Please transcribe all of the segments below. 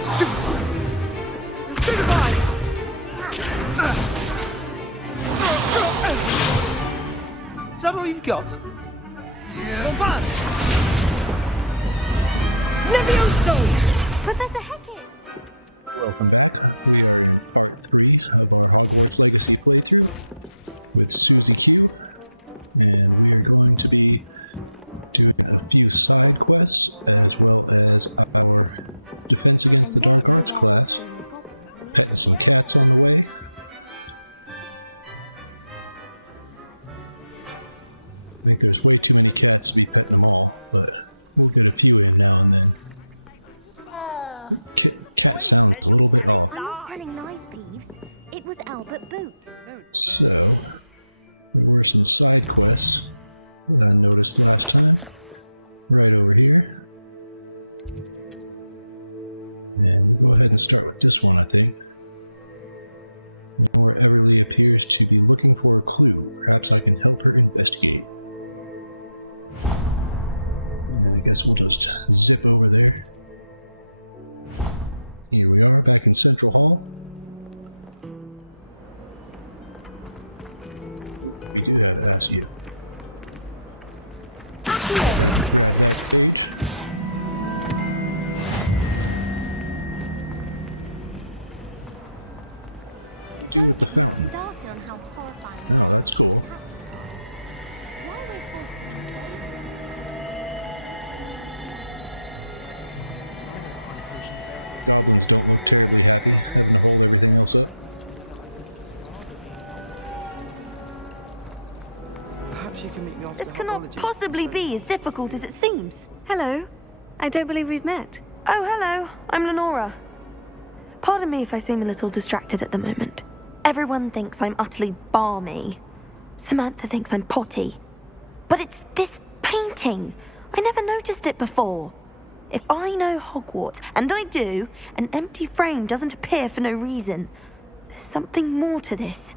Stupefy! Stupefy! Is that all you've got? Yeah. Bombard! Levioso! Professor Hecat! Welcome. With Susie Q, and we're going to be doing the side quests as well as a more defensive. And then the werewolf in the goblin. Because like always on the way. I think there's one thing we can see that I'm all, but I'm gonna see right now I'm not telling lies, Peeves. It was Albert Boot. So, more some side quests that I noticed right over here. And go ahead and start with this one, I think. Or outwardly appears to be looking for a clue. Perhaps I can help her investigate. And I guess we'll just sit over there. Here we are back in Central Hall. Yeah, that's you. Don't get me started on how horrifying events can happen. Why was Perhaps you can meet me off This the cannot Hogology. possibly be as difficult as it seems. Hello. I don't believe we've met. Oh, hello. I'm Lenora. Pardon me if I seem a little distracted at the moment. Everyone thinks I'm utterly balmy. Samantha thinks I'm potty. But it's this painting. I never noticed it before. If I know Hogwarts, and I do, an empty frame doesn't appear for no reason. There's something more to this.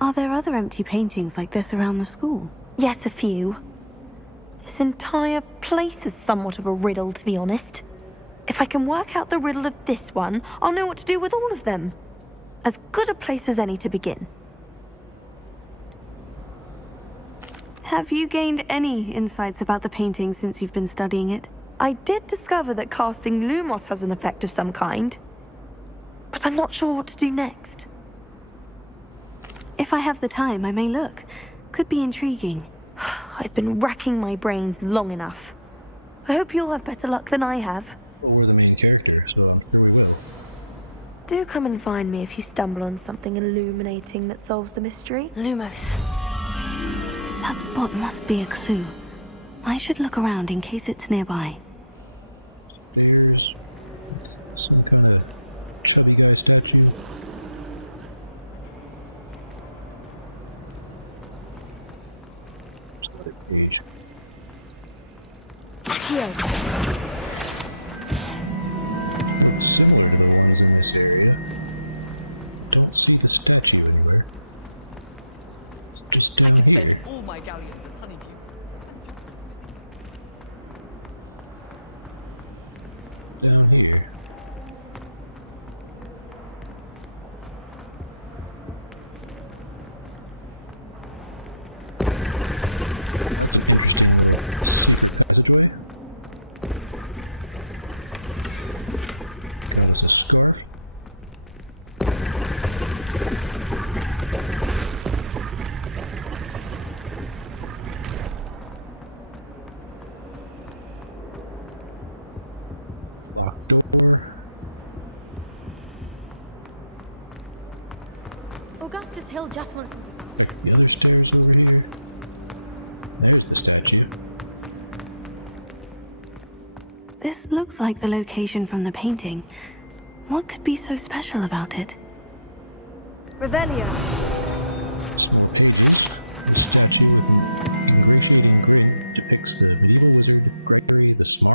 Are there other empty paintings like this around the school? Yes, a few. This entire place is somewhat of a riddle, to be honest. If I can work out the riddle of this one, I'll know what to do with all of them. As good a place as any to begin. Have you gained any insights about the painting since you've been studying it? I did discover that casting Lumos has an effect of some kind, but I'm not sure what to do next. If I have the time, I may look. Could be intriguing. I've been racking my brains long enough. I hope you'll have better luck than I have. One of the main characters will. Do come and find me if you stumble on something illuminating that solves the mystery. Lumos. That spot must be a clue. I should look around in case it's nearby. There's some kind of trimming activity. Page. Here. In this area. Don't see the statue anywhere. So just I could spend all my galleons and honeydews. down here. There's a story. Augustus Hill just wants... The other stairs over here. There's the statue. This looks like the location from the painting. What could be so special about it? Revelio. Depicts the medieval wizard Gregory the Smart.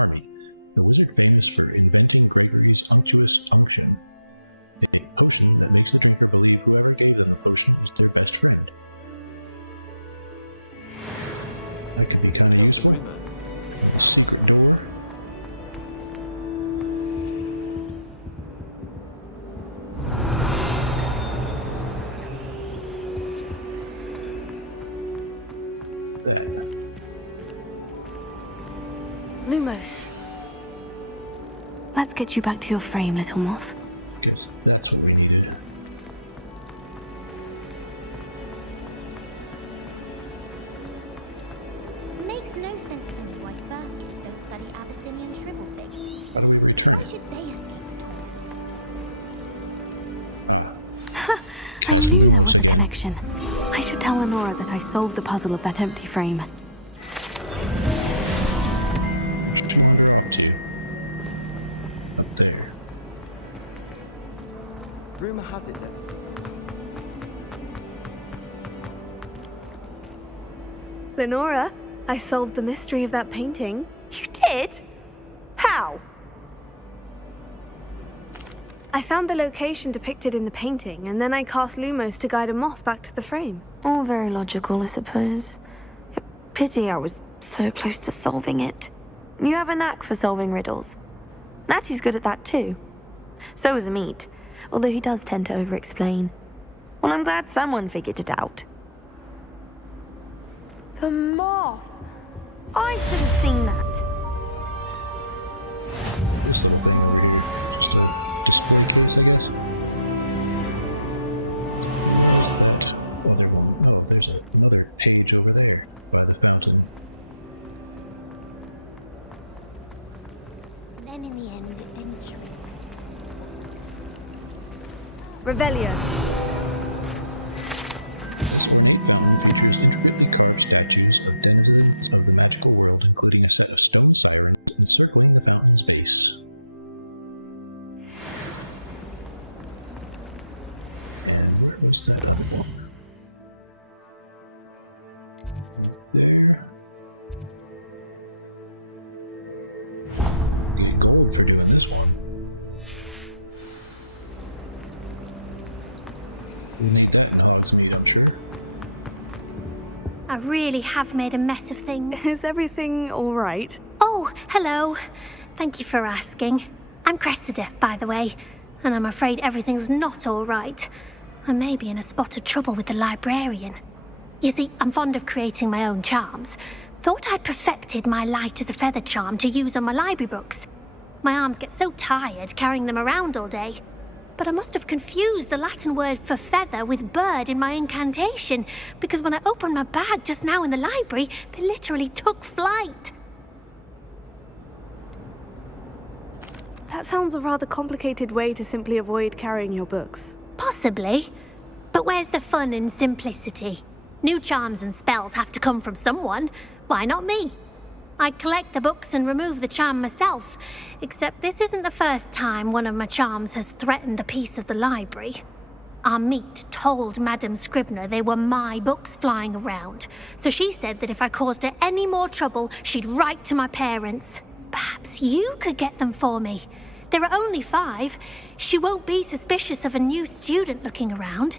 The wizard famous for inventing Gregory's sumptuous potion. A potion that makes a drinker believe whoever gave them the potion is their best friend. That could be coming out The soon. rumor. Lumos. Let's get you back to your frame, little moth. Guess that's what we needed. It makes no sense to me why Berthies don't study Abyssinian shrivel things. Why should they escape the torment? I knew there was a connection. I should tell Lenora that I solved the puzzle of that empty frame. Rumor has it that Lenora, I solved the mystery of that painting. You did? How? I found the location depicted in the painting, and then I cast Lumos to guide a moth back to the frame. All very logical, I suppose. Pity I was so close to solving it. You have a knack for solving riddles. Natty's good at that too. So is Amit, although he does tend to over-explain. Well, I'm glad someone figured it out. The moth! I should have seen that. There's another page over there by the fountain. Then in the end, it didn't shrink. Revelio. Of the magical world, including a set of stout cellars encircling the fountain's base. And where was that one? There. Okay, cool for doing this one. We may time almost be, I'm sure. I really have made a mess of things. Is everything all right? Oh, hello. Thank you for asking. I'm Cressida, by the way, and I'm afraid everything's not all right. I may be in a spot of trouble with the librarian. You see, I'm fond of creating my own charms. Thought I'd perfected my light as a feather charm to use on my library books. My arms get so tired carrying them around all day. But I must have confused the Latin word for feather with bird in my incantation, because when I opened my bag just now in the library, they literally took flight. That sounds a rather complicated way to simply avoid carrying your books. Possibly. But where's the fun in simplicity? New charms and spells have to come from someone. Why not me? I'd collect the books and remove the charm myself, except this isn't the first time one of my charms has threatened the peace of the library. Amit told Madame Scribner they were my books flying around, so she said that if I caused her any more trouble, she'd write to my parents. Perhaps you could get them for me. There are only 5. She won't be suspicious of a new student looking around.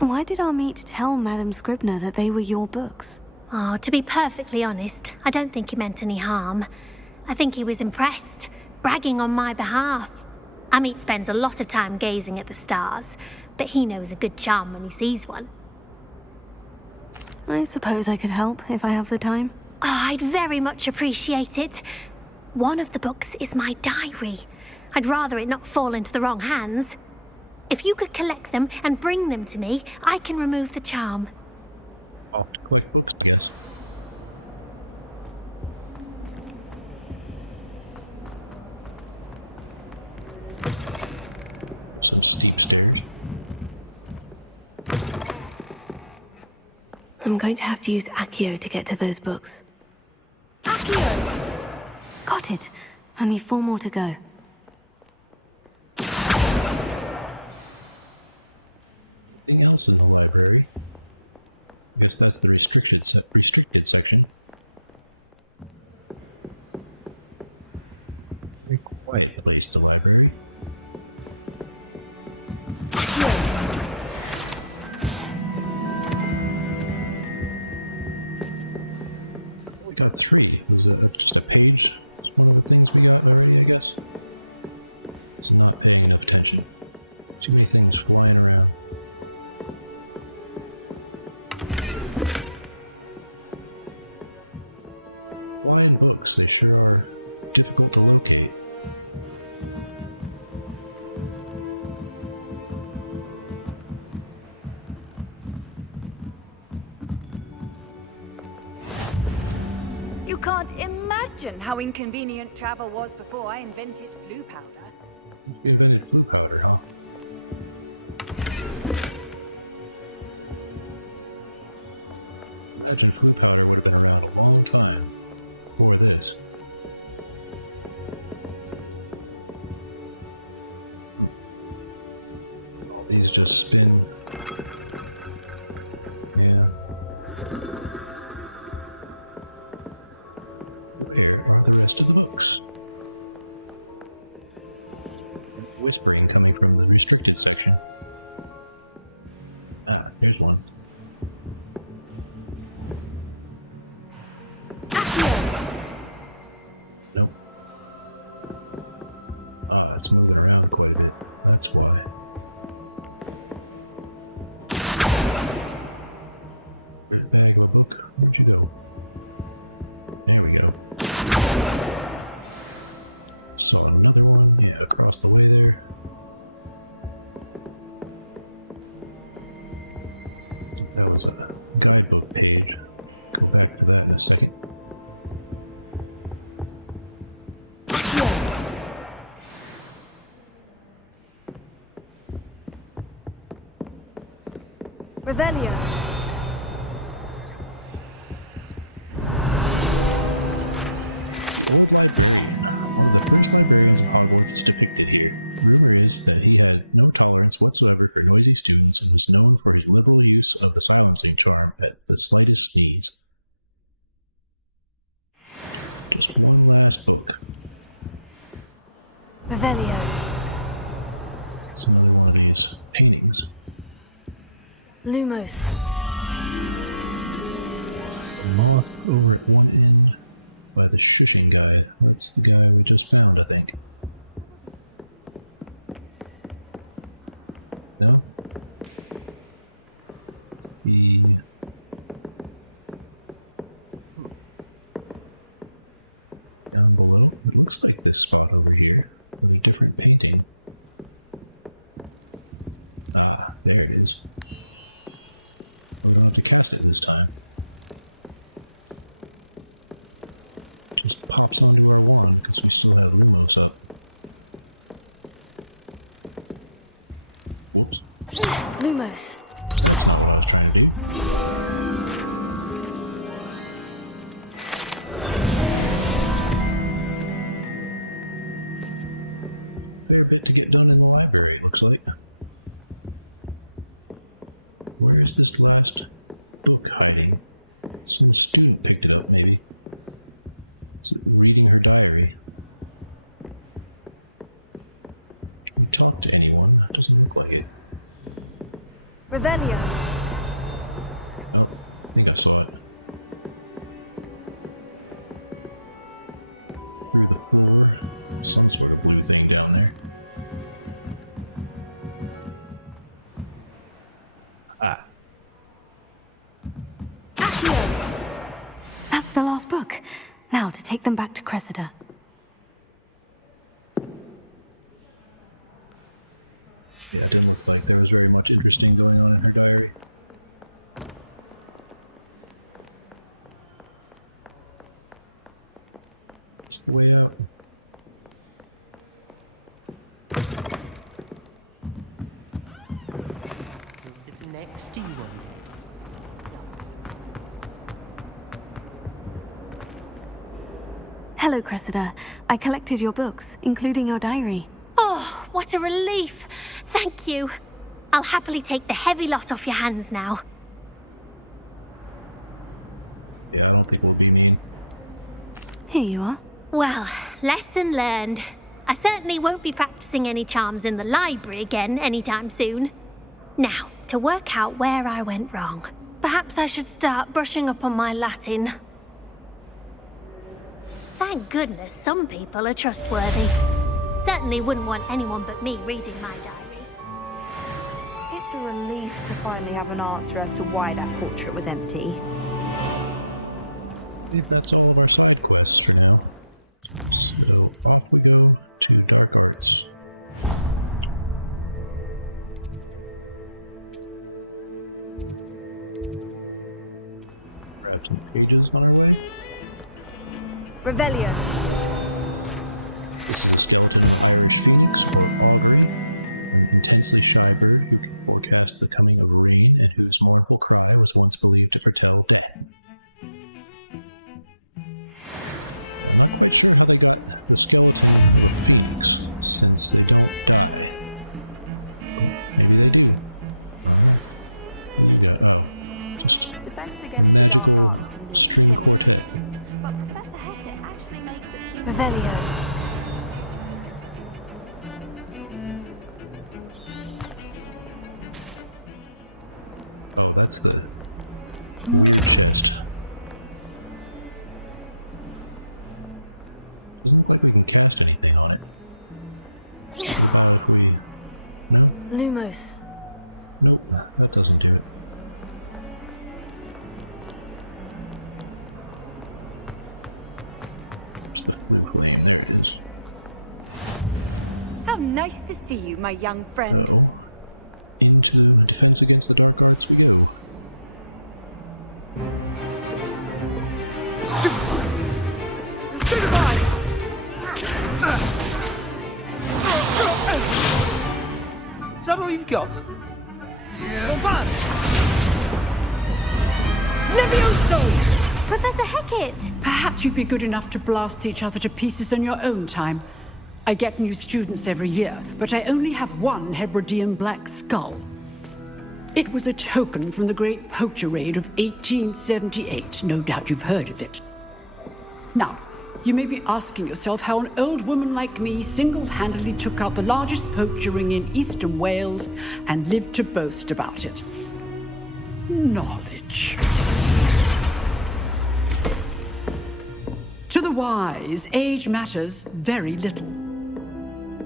Why did Amit tell Madame Scribner that they were your books? Oh, to be perfectly honest, I don't think he meant any harm. I think he was impressed, bragging on my behalf. Amit spends a lot of time gazing at the stars, but he knows a good charm when he sees one. I suppose I could help if I have the time. Oh, I'd very much appreciate it. One of the books is my diary. I'd rather it not fall into the wrong hands. If you could collect them and bring them to me, I can remove the charm. Oh, cool. I'm going to have to use Accio to get to those books. Accio! Got it. Only 4 more to go. Anything else in the library? Guess that's the restricted section. Very quiet. At least the library. We got through it. It was just a page. It's one of the things we have already, I guess. It's not paying enough attention. Too many things flying around. can't imagine how inconvenient travel was before I invented flu powder. Whispering coming from the restricted section. Here's one. No. It's moving around quite a bit. That's why. And bang, look. Where'd you go? There we go. Saw another one. Yeah, across the way there. Revelio. Noisy students in the snow for his level use of the housing jar at the slightest sneeze. Revelio. It's another one of his paintings. Lumos. The moth overhead by the same guy. That's the guy we just found, I think. Looks like this spot over here. A different painting. There it is. We're going to cut it this time. Just pop something over one because we still have the gloves up. Lumos. Where's this last guy? Some skill picked up, maybe. Some reading or diary. Talk to anyone, that doesn't look like it. Revelio. I think I saw it. Some sort of what is hanging on there. That's the last book. Now to take them back to Cressida. Yeah, I didn't look like there was very much interesting going on in her diary. It's the way out. The next one. Hello, Cressida. I collected your books, including your diary. Oh, what a relief. Thank you. I'll happily take the heavy lot off your hands now. Here you are. Well, lesson learned. I certainly won't be practicing any charms in the library again anytime soon. Now, to work out where I went wrong. Perhaps I should start brushing up on my Latin. Thank goodness some people are trustworthy. Certainly wouldn't want anyone but me reading my diary. It's a relief to finally have an answer as to why that portrait was empty. It's almost like quest. So, off we go to Hogwarts. Grab some pictures on our way. Revelio. Intensely summer, forecast the coming of rain, and whose honorable cry was once believed to foretell death. Defense against the dark arts can be intimidating, but Professor Hackett actually makes it seem... Revelio. Lumos. No, that doesn't do. How nice to see you, my young friend. Into defense against the dark arts. Stupefy! Is that all you've got? Bombard! Levioso! Professor Hackett! Perhaps you'd be good enough to blast each other to pieces on your own time. I get new students every year, but I only have one Hebridean black skull. It was a token from the Great Poacher Raid of 1878. No doubt you've heard of it. Now, you may be asking yourself how an old woman like me single-handedly took out the largest poacher ring in eastern Wales and lived to boast about it. Knowledge. To the wise, age matters very little.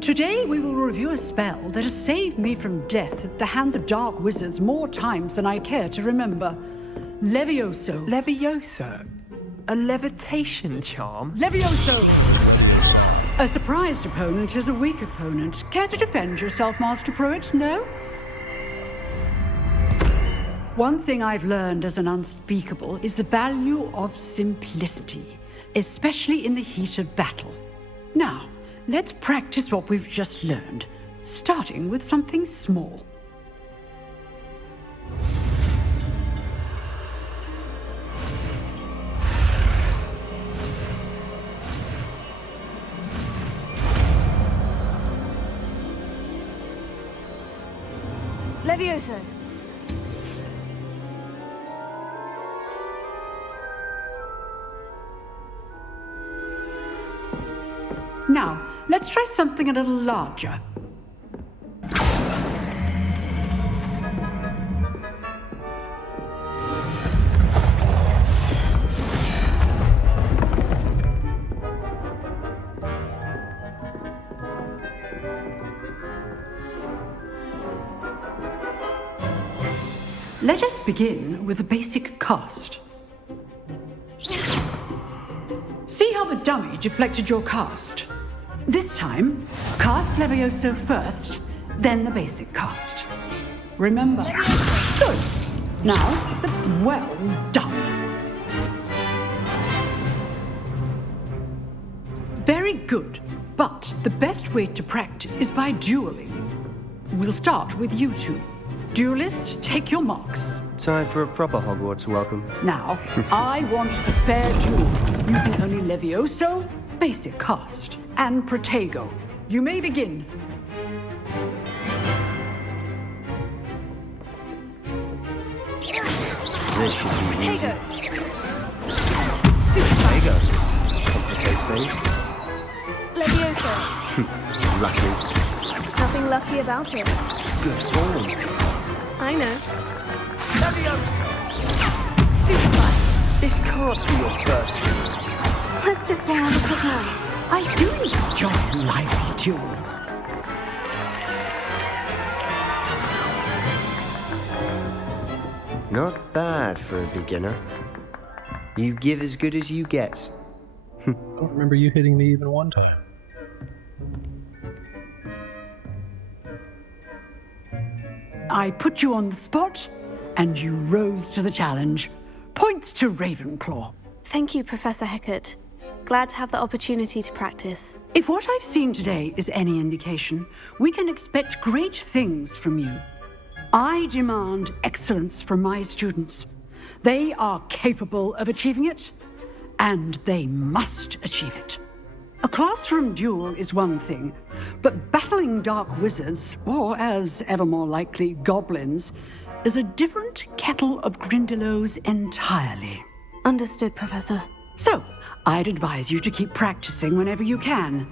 Today we will review a spell that has saved me from death at the hands of dark wizards more times than I care to remember. Levioso. Levioso? A levitation charm? Levioso! A surprised opponent is a weak opponent. Care to defend yourself, Master Pruitt? No? One thing I've learned as an unspeakable is the value of simplicity, especially in the heat of battle. Now, let's practice what we've just learned, starting with something small. Levioso. Now, let's try something a little larger. Let us begin with the basic cast. See how the dummy deflected your cast? This time, cast Levioso first, then the basic cast. Remember. Good. Now, well done. Very good. But the best way to practice is by dueling. We'll start with you two. Duelist, take your marks. Time for a proper Hogwarts welcome. Now, I want a fair duel, using only Levioso, basic cast, and Protego. You may begin. This should be easy. Stupefy. Complicates things. Levioso. Lucky. Nothing lucky about it. Good form. I know. Levioso! Stupefy. This can't be your first. Let's just say I'm a quick man. I do enjoy a lively duel. Not bad for a beginner. You give as good as you get. I don't remember you hitting me even one time. I put you on the spot, and you rose to the challenge. Points to Ravenclaw. Thank you, Professor Hackett. Glad to have the opportunity to practice. If what I've seen today is any indication, we can expect great things from you. I demand excellence from my students. They are capable of achieving it, and they must achieve it. A classroom duel is one thing, but battling dark wizards, or as ever more likely, goblins, is a different kettle of Grindylows entirely. Understood, Professor. So, I'd advise you to keep practicing whenever you can.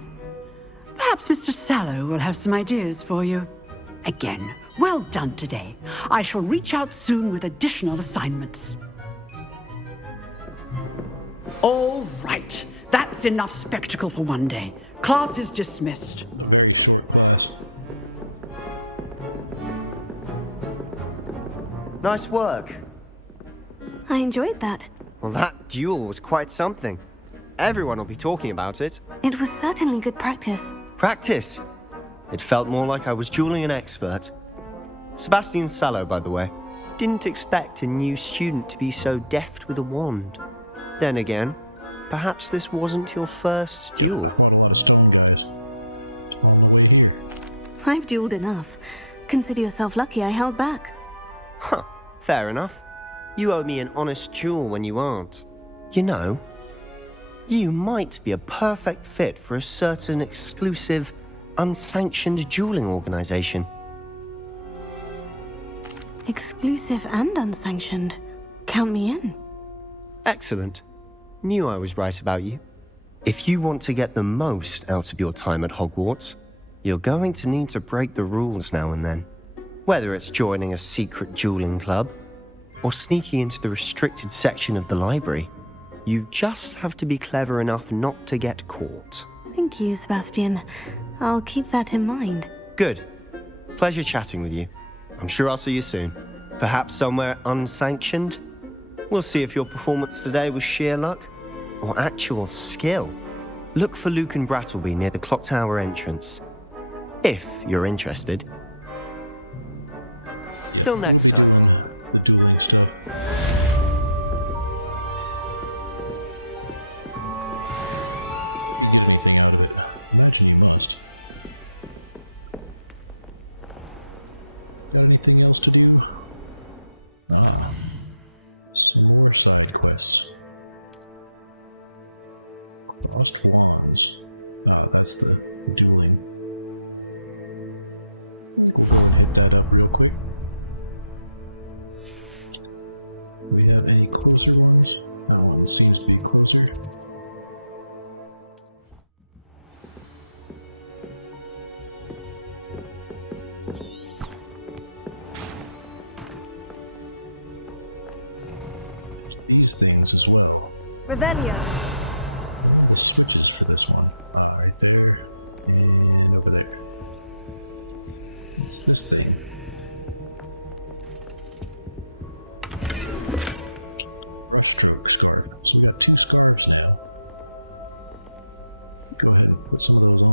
Perhaps Mr. Sallow will have some ideas for you. Again, well done today. I shall reach out soon with additional assignments. All right. That's enough spectacle for one day. Class is dismissed. Nice work. I enjoyed that. Well, that duel was quite something. Everyone will be talking about it. It was certainly good practice. Practice. It felt more like I was dueling an expert. Sebastian Sallow, by the way. Didn't expect a new student to be so deft with a wand. Then again, perhaps this wasn't your first duel. I've dueled enough. Consider yourself lucky I held back. Huh, fair enough. You owe me an honest duel when you aren't. You know, you might be a perfect fit for a certain exclusive, unsanctioned dueling organization. Exclusive and unsanctioned. Count me in. Excellent. Knew I was right about you. If you want to get the most out of your time at Hogwarts, you're going to need to break the rules now and then. Whether it's joining a secret dueling club, or sneaking into the restricted section of the library, you just have to be clever enough not to get caught. Thank you, Sebastian. I'll keep that in mind. Good. Pleasure chatting with you. I'm sure I'll see you soon. Perhaps somewhere unsanctioned? We'll see if your performance today was sheer luck or actual skill. Look for Luke and Brattleby near the clock tower entrance, if you're interested. Till next time. That's the dueling. We have any closer ones? No one seems to be closer. These things as well. Revelio. This one, right there, and over there. It's the same. Stroke scarf, so we got 2 scarves now. Go ahead and put some of those on.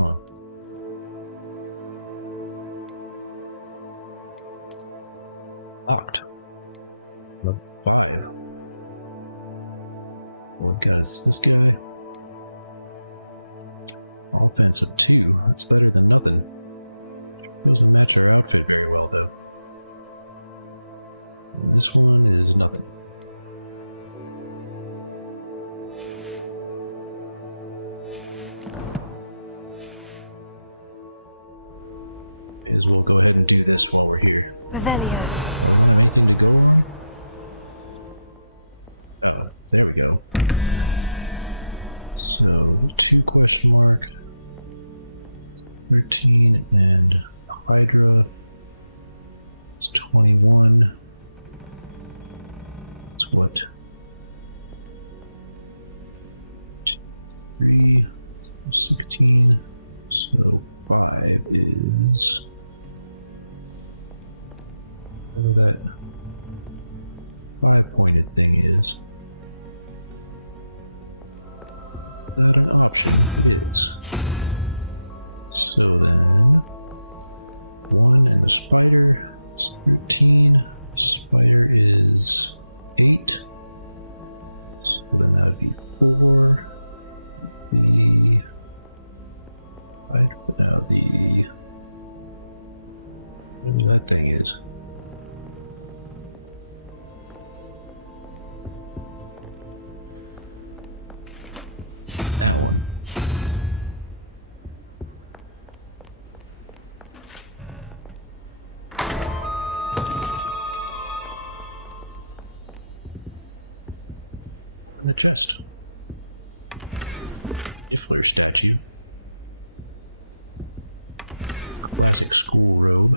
Locked. What good is this guy? All that's up to you. That's better than nothing. Doesn't matter if you very well though. This one is nothing. May as well go ahead and do this while we're here. Revelio. There we go. So, 2 question mark. 13 and then higher up. It's 21. It's what? 3, 16. So 5 is that 5 weighted thing is. I don't know how far it is. So then 1 and the spider is 13. Spider is 8. So then that would be 4. interest. You flare statue. Classic school robe.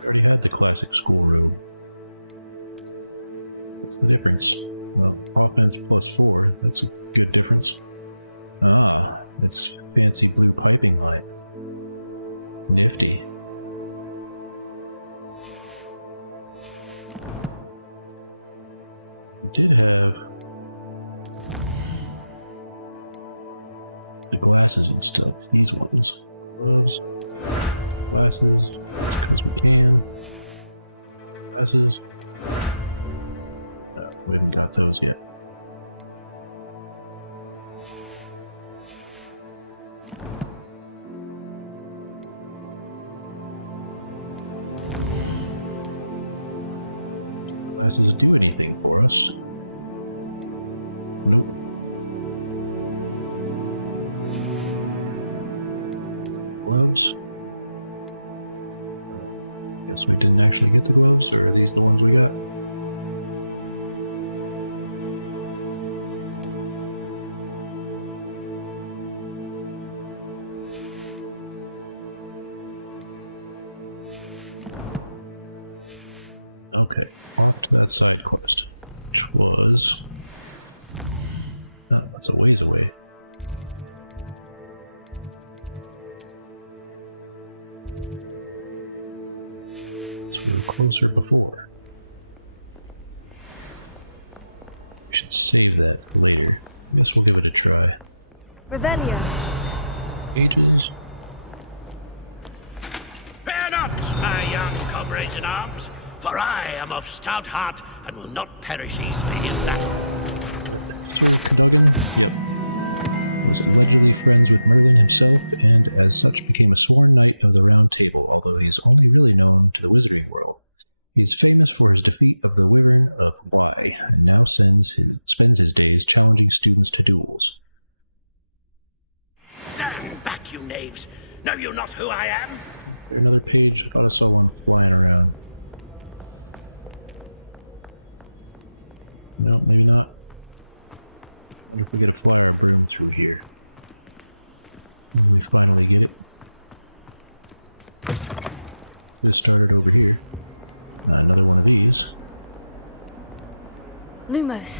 We already had the classic school robe. What's the difference? Well, prowess +4. That's a good difference. It's fancy blue piping light. Nifty. Did the glasses and stuff, these ones. Those glasses. Glasses. We haven't got those yet. This doesn't do anything for us. Gloves. Guess we can actually get to the gloves. Are these the ones we have? Okay, that's the coolest. It was. That's a ways away. Let's feel closer before. We should save that later. Guess we'll give it a try. Revelio. Ages. Fear not, my young comrades in arms, for I am of stout heart and will not perish easily in battle. And as such became a sworn knight of the Round Table, although he is only really known to the wizarding world. He is famous for his defeat of the wearer of Why, and now spends his days challenging students to duels. Stand back, you knaves! Know you not who I am? They're not page, but also around. No, they're not. What if we gotta fly through here? We finally get it. Let's start over here. Another one of these. Lumos.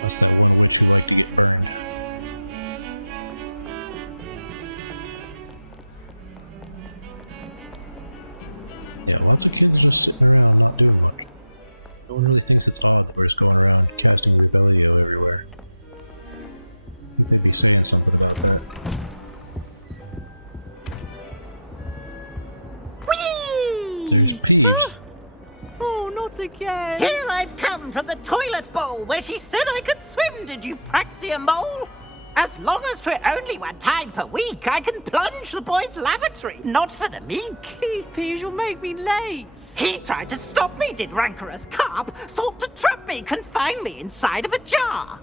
What's that? No one really thinks it's all Hogwarts going around casting your ability to go everywhere. Maybe saying something about that. Whee! Oh, not again! Here I've come from the toilet bowl where she said I could swim, did you praxia mole? As long as 'twere only one time per week, I can plunge the boy's lavatory, not for the meek. These peas will make me late. He tried to stop me, did rancorous carp, sought to trap me, confine me inside of a jar.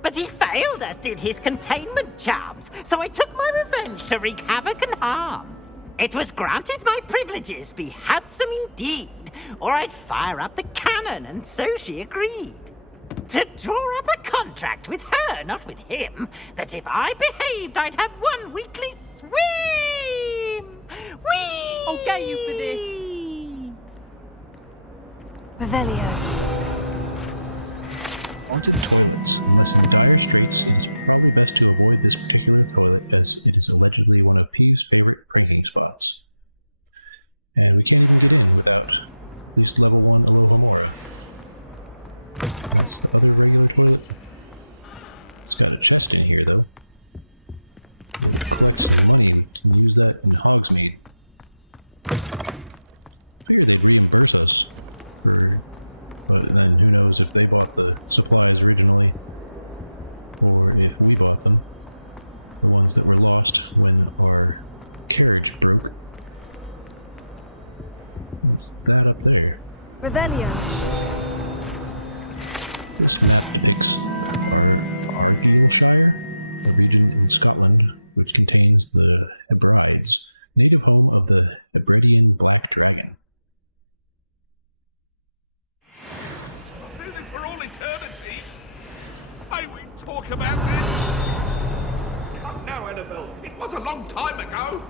But he failed, as did his containment charms, so I took my revenge to wreak havoc and harm. It was granted my privileges be handsome indeed, or I'd fire up the cannon, and so she agreed. To draw up a contract with her, not with him, that if I behaved, I'd have one weekly swim! Whee! I'll get you for this. Revelio. As it is allegedly one of P's favorite training spots. And we can't go without at least one. This guy doesn't stay here though. Use that and help me. What's this? Bird. Other than who knows if they bought the supplies originally. Or if we bought them. The ones that were lost when our carriage bird. What's that up there? Revelio. It's about this? Come now, Annabelle. It was a long time ago.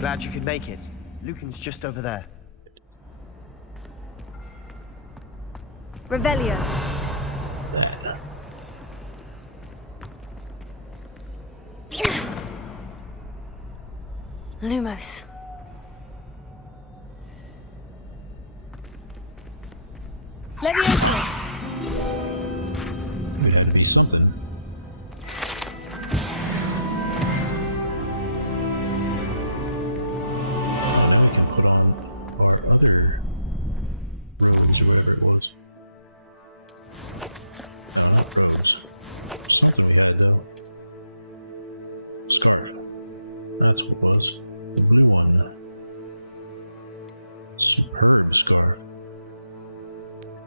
Glad you could make it. Lucan's just over there. Revelio. Lumos. Leviosa. That's what it was. The blue one. Super star.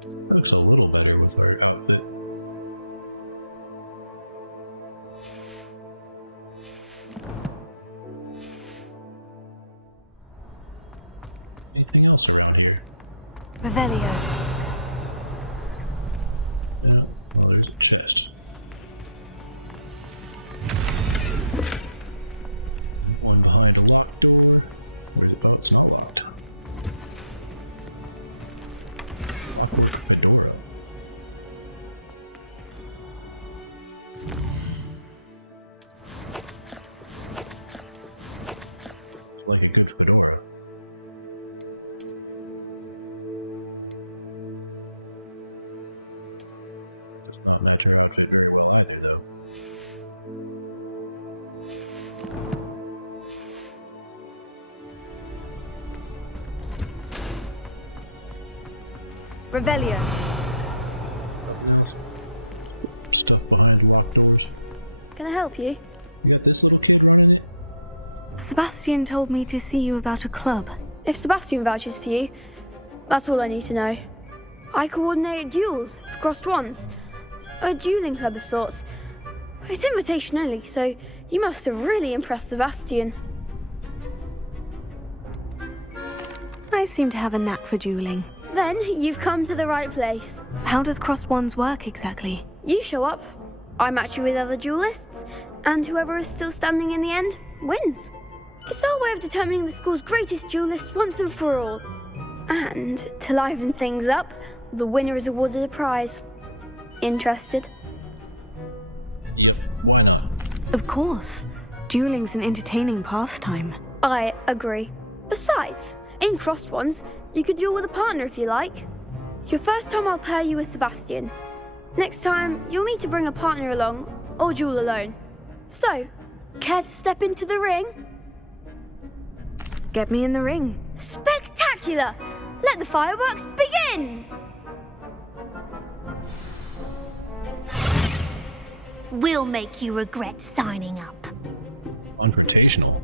There's a little hair with our outfit. Anything else out here? Revelio. No. Well, there's a chest. Revelio. Can I help you? Sebastian told me to see you about a club. If Sebastian vouches for you, that's all I need to know. I coordinate duels for crossed wands. A dueling club of sorts. It's invitation only, so you must have really impressed Sebastian. I seem to have a knack for dueling. Then you've come to the right place. How does crossed wands work exactly? You show up, I match you with other duelists, and whoever is still standing in the end wins. It's our way of determining the school's greatest duelist once and for all. And to liven things up, the winner is awarded a prize. Interested? Of course. Dueling's an entertaining pastime. I agree. Besides, in crossed wands, you could duel with a partner if you like. Your first time I'll pair you with Sebastian. Next time, you'll need to bring a partner along, or duel alone. So, care to step into the ring? Get me in the ring. Spectacular! Let the fireworks begin! We'll make you regret signing up. Confrontational.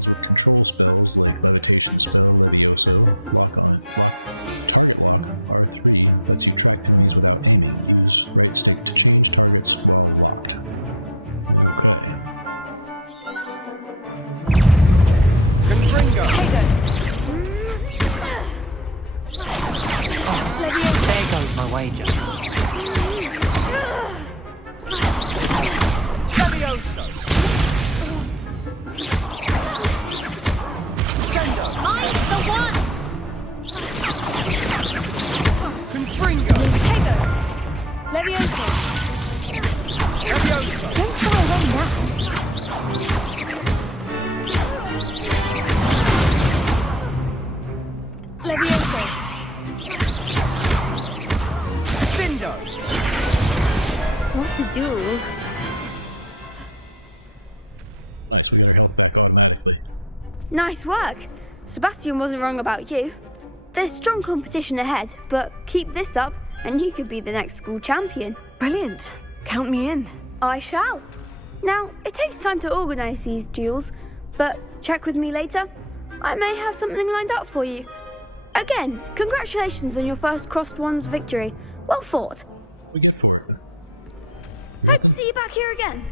Control spells. There goes my wager. Levioso! Mine's the one! Confringo! Tego! Levioso! Levioso! Don't try one now. Levioso! Findo! What a duel. Nice work. Sebastian wasn't wrong about you. There's strong competition ahead, but keep this up and you could be the next school champion. Brilliant. Count me in. I shall. Now, it takes time to organise these duels, but check with me later. I may have something lined up for you. Again, congratulations on your first Crossed Wands victory. Well fought. We get far. Hope to see you back here again.